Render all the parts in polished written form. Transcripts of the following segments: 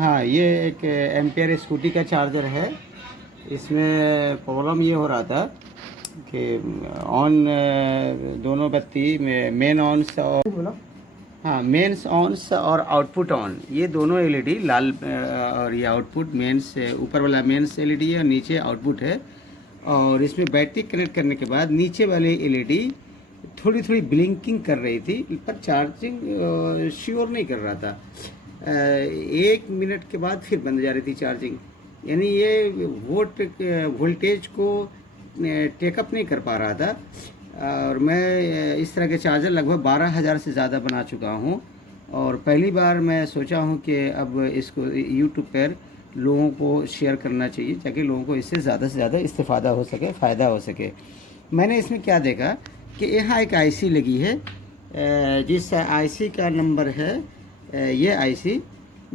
हाँ, ये एक एम्पियर स्कूटी का चार्जर है। इसमें प्रॉब्लम ये हो रहा था कि ऑन दोनों बत्ती में मेन ऑन और बोला। हाँ, मेंस ऑन्स और आउटपुट ऑन, ये दोनों एलईडी लाल और ये आउटपुट मेंस ऊपर वाला मेंस एलईडी है और नीचे आउटपुट है। और इसमें बैटरी कनेक्ट करने के बाद नीचे वाली एलईडी थोड़ी थोड़ी ब्लिंकिंग कर रही थी, पर चार्जिंग श्योर नहीं कर रहा था। 1 मिनट के बाद फिर बंद जा रही थी चार्जिंग, यानी ये वोल्टेज को टेकअप नहीं कर पा रहा था। और मैं इस तरह के चार्जर लगभग 12,000 से ज़्यादा बना चुका हूँ। और पहली बार मैं सोचा हूँ कि अब इसको यूट्यूब पर लोगों को शेयर करना चाहिए ताकि लोगों को इससे ज़्यादा इस्तेफ़ादा हो सके, फ़ायदा हो सके। मैंने इसमें क्या देखा कि यहाँ एक आईसी लगी है, जिस आईसी का नंबर है ये आईसी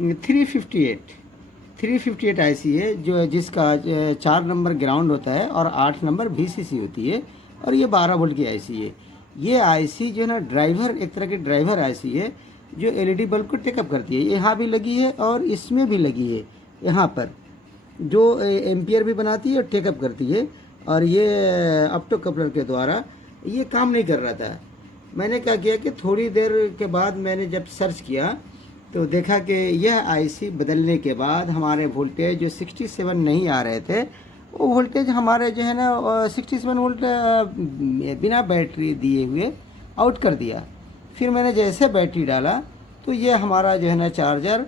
358 आईसी है, जो जिसका 4 नंबर ग्राउंड होता है और 8 नंबर वीसीसी होती है, और ये 12 वोल्ट की आईसी है। ये आईसी जो है ना ड्राइवर, एक तरह की ड्राइवर आईसी है जो एलईडी बल्ब को टेकअप करती है। यहाँ भी लगी है और इसमें भी लगी है, यहाँ पर जो एम्पियर भी बनाती है और टेकअप करती है। और ये ऑप्टो कपलर के द्वारा ये काम नहीं कर रहा था। मैंने क्या किया कि थोड़ी देर के बाद मैंने जब सर्च किया तो देखा कि यह आईसी बदलने के बाद हमारे वोल्टेज जो 67 नहीं आ रहे थे, वो वोल्टेज हमारे जो है ना 67 वोल्ट बिना बैटरी दिए हुए आउट कर दिया। फिर मैंने जैसे बैटरी डाला तो ये हमारा जो है ना चार्जर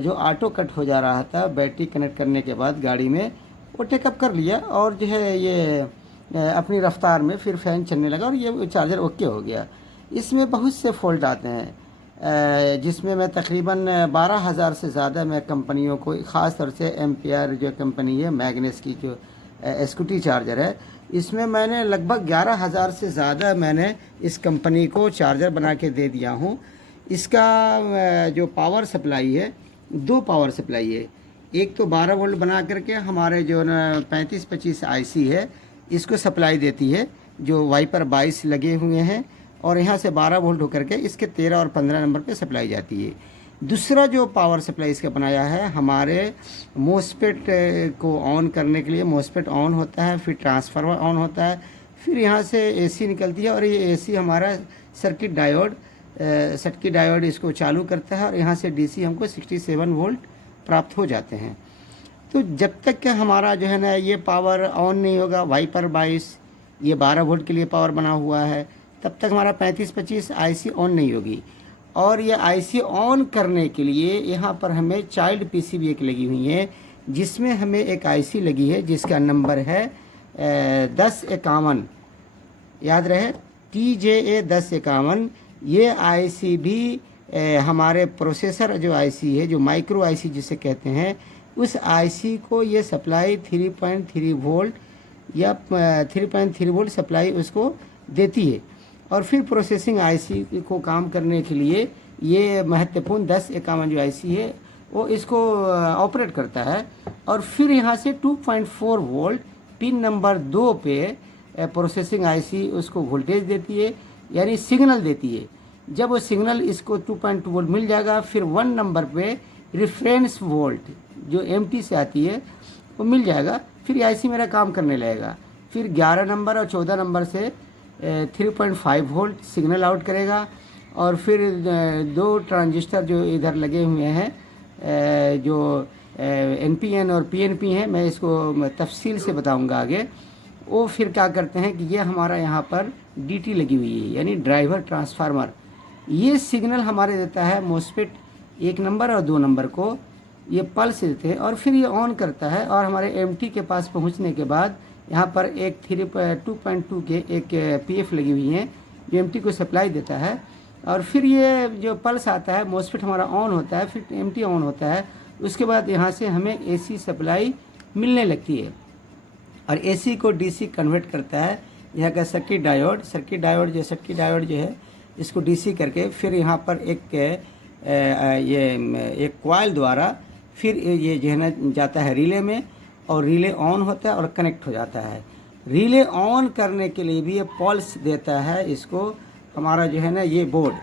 जो ऑटो कट हो जा रहा था बैटरी कनेक्ट करने के बाद गाड़ी में, वो टेकअप कर लिया और जो है ये अपनी रफ्तार में फिर फ़ैन चलने लगा और ये चार्जर ओके हो गया। इसमें बहुत से फॉल्ट आते हैं, जिसमें मैं तकरीबन 12,000 से ज़्यादा मैं कंपनियों को, ख़ास तौर से एम्पियर जो कंपनी है मैग्नेस की जो स्कूटी चार्जर है, इसमें मैंने लगभग 11,000 से ज़्यादा मैंने इस कंपनी को चार्जर बना के दे दिया हूँ। इसका जो पावर सप्लाई है, 2 पावर सप्लाई है। एक तो 12 वोल्ट बना करके हमारे जो ना 3525 आईसी है इसको सप्लाई देती है, जो वाइपर 22 लगे हुए हैं, और यहाँ से 12 वोल्ट होकर के इसके 13 और 15 नंबर पे सप्लाई जाती है। दूसरा जो पावर सप्लाई इसका बनाया है, हमारे मोसपेट को ऑन करने के लिए मोसपेट ऑन होता है, फिर ट्रांसफार्मर ऑन होता है, फिर यहाँ से एसी निकलती है और ये एसी हमारा सर्किट डायोड इसको चालू करता है और यहाँ से डीसी हमको 67 वोल्ट प्राप्त हो जाते हैं। तो जब तक कि हमारा जो है ना ये पावर ऑन नहीं होगा, वाइपर 22 ये 12 वोल्ट के लिए पावर बना हुआ है, तब तक हमारा 3525 आईसी ऑन नहीं होगी। और ये आईसी ऑन करने के लिए यहाँ पर हमें चाइल्ड पीसीबी एक लगी हुई है, जिसमें हमें एक आईसी लगी है जिसका नंबर है 1051, याद रहे TJA 1051। ये आईसी भी हमारे प्रोसेसर जो आईसी है, जो माइक्रो आईसी जिसे कहते हैं, उस आईसी को ये सप्लाई 3.3 वोल्ट या 3.3 वोल्ट सप्लाई उसको देती है। और फिर प्रोसेसिंग आईसी को काम करने के लिए ये महत्वपूर्ण 1051 जो आईसी है वो इसको ऑपरेट करता है। और फिर यहाँ से 2.4 वोल्ट पिन नंबर 2 पे प्रोसेसिंग आईसी उसको वोल्टेज देती है, यानी सिग्नल देती है। जब वो सिग्नल इसको 2.2 वोल्ट मिल जाएगा, फिर 1 नंबर पे रेफरेंस वोल्ट जो एमटी से आती है वो मिल जाएगा, फिर आईसी मेरा काम करने लगेगा। फिर 11 नंबर और 14 नंबर से 3.5 वोल्ट सिग्नल आउट करेगा। और फिर 2 ट्रांजिस्टर जो इधर लगे हुए हैं, जो एनपीएन और पीएनपी हैं, मैं इसको तफसील से बताऊंगा आगे। वो फिर क्या करते हैं कि ये हमारा यहाँ पर डीटी लगी हुई है, यानी ड्राइवर ट्रांसफार्मर। ये सिग्नल हमारे देता है मोसफेट 1 नंबर और 2 नंबर को, ये पल्स देते हैं और फिर ये ऑन करता है। और हमारे एमटी के पास पहुँचने के बाद यहाँ पर एक 2.2 के एक पीएफ लगी हुई हैं जो एमटी को सप्लाई देता है। और फिर ये जो पल्स आता है, मोसफेट हमारा ऑन होता है, फिर एमटी ऑन होता है। उसके बाद यहाँ से हमें एसी सप्लाई मिलने लगती है और एसी को डीसी कन्वर्ट करता है यहाँ का सर्किट डायोड जो है इसको डीसी करके फिर यहाँ पर एक कॉइल द्वारा फिर ये जो है ना जाता है रिले में, और रिले ऑन होता है और कनेक्ट हो जाता है। रिले ऑन करने के लिए भी ये पल्स देता है इसको हमारा जो है ना ये बोर्ड,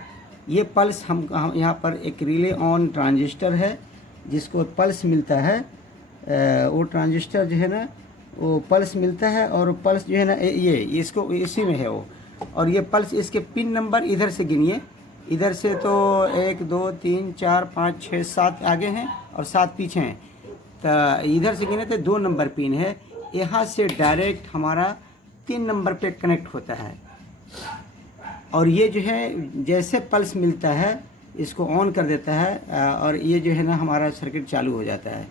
ये पल्स हम यहाँ पर एक रिले ऑन ट्रांजिस्टर है जिसको पल्स मिलता है, वो ट्रांजिस्टर जो है ना वो पल्स मिलता है, और पल्स जो है ना ये इसको इसी में है वो। और ये पल्स, इसके पिन नंबर इधर से गिनिए, इधर से तो 1 2 3 4 5 6 7 आगे हैं और 7 पीछे हैं, तो इधर से गिने तो 2 नंबर पिन है। यहाँ से डायरेक्ट हमारा 3 नंबर पे कनेक्ट होता है, और ये जो है जैसे पल्स मिलता है इसको ऑन कर देता है, और ये जो है ना हमारा सर्किट चालू हो जाता है।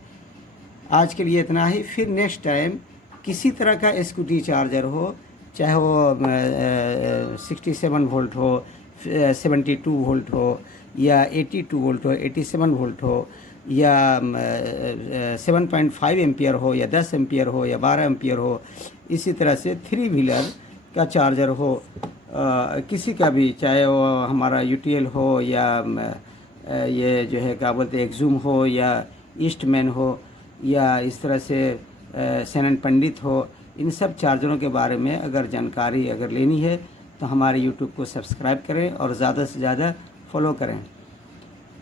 आज के लिए इतना ही। फिर नेक्स्ट टाइम किसी तरह का स्कूटी चार्जर हो, चाहे वो 67 वोल्ट हो, 72 वोल्ट हो, या 82 वोल्ट हो, 87 वोल्ट हो, या 7.5 एम्पियर हो, या 10 एम्पियर हो, या 12 एम्पियर हो, इसी तरह से 3 व्हीलर का चार्जर हो, किसी का भी, चाहे वो हमारा यूटीएल हो, या ये जो है क्या बोलते हैं एक्जूम हो, या ईस्टमैन हो, या इस तरह से सैनन पंडित हो, इन सब चार्जरों के बारे में अगर जानकारी अगर लेनी है तो हमारे यूट्यूब को सब्सक्राइब करें और ज़्यादा से ज़्यादा फॉलो करें।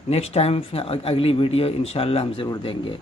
नेक्स्ट टाइम अगली वीडियो इंशाल्लाह हम ज़रूर देंगे।